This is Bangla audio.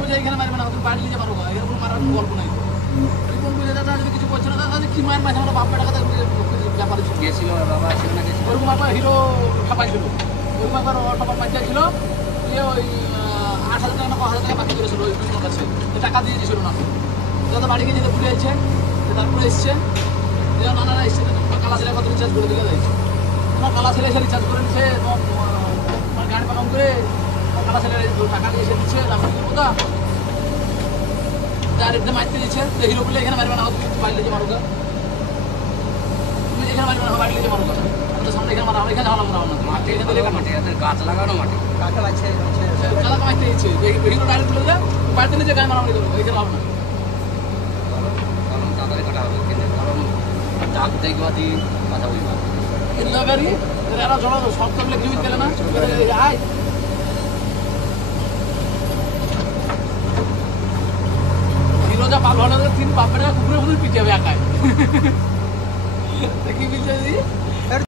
বুঝে এখানে মারবে না, তুমি বাড়ি নিয়ে মারো, এখানে কোনো মারার গল্প নাই। রিপন বুঝে দাদা যদি কিছু করছে না, দাদা কি মায়ের মাঝে আমরা বাপটা টাকা ব্যাপারে গেছিল বাবা ছিল না গেছিল ওরকম একবার হিরো ঠাপাইছিল, ওরকম একবার টাকা মাইটা ছিল, দিয়ে ওই 8,000 টাকা না 5,000 টাকা বাকি করেছিল ওই দুজনের কাছে, টাকা দিয়ে দিয়েছিল না। দাদা বাড়ি গিয়ে যেতে ভুলে যাচ্ছে, তারপরে এসছে নানা এসছে, কালা ছেলে কত রিচার্জ করে দিলে যাচ্ছে, তোমার কালা ছেলে এসে রিচার্জ করে নিচ্ছে, তোমার গাড়ি পাকাম করে কালা ছেলে টাকা দিয়ে এসে দিচ্ছে, ওটা যার একদম মারতে দিচ্ছে, হিরো বলে এখানে মারবে না, তুমি বাড়ি লেগে মারো, তুমি এখানে মারবে না, বাড়ি লেগে মারো, আমাদের সামনে এখানে মারা, আমরা এখানে হাওলা মারা না, মাঠে মাঠে গাছ লাগানো মাঠে কাকে লাগছে কালা মারতে দিচ্ছে, হিরো ডাইরেক্ট বলে যা বাড়িতে নিচে গায়ে মারামারি করবো, এখানে হবে না। কারণ তাড়াতাড়ি কাটা হবে, কিন্তু কারণ ডাক দেখবা দিয়ে কথা বলবা গাড়ি এরা জড়া সব থাকলে জমি পেলে না, আয় হিরো যা পাল হলে 3 বাপেরা কুকুরের মধ্যে পিটাবে একাই কি বলছে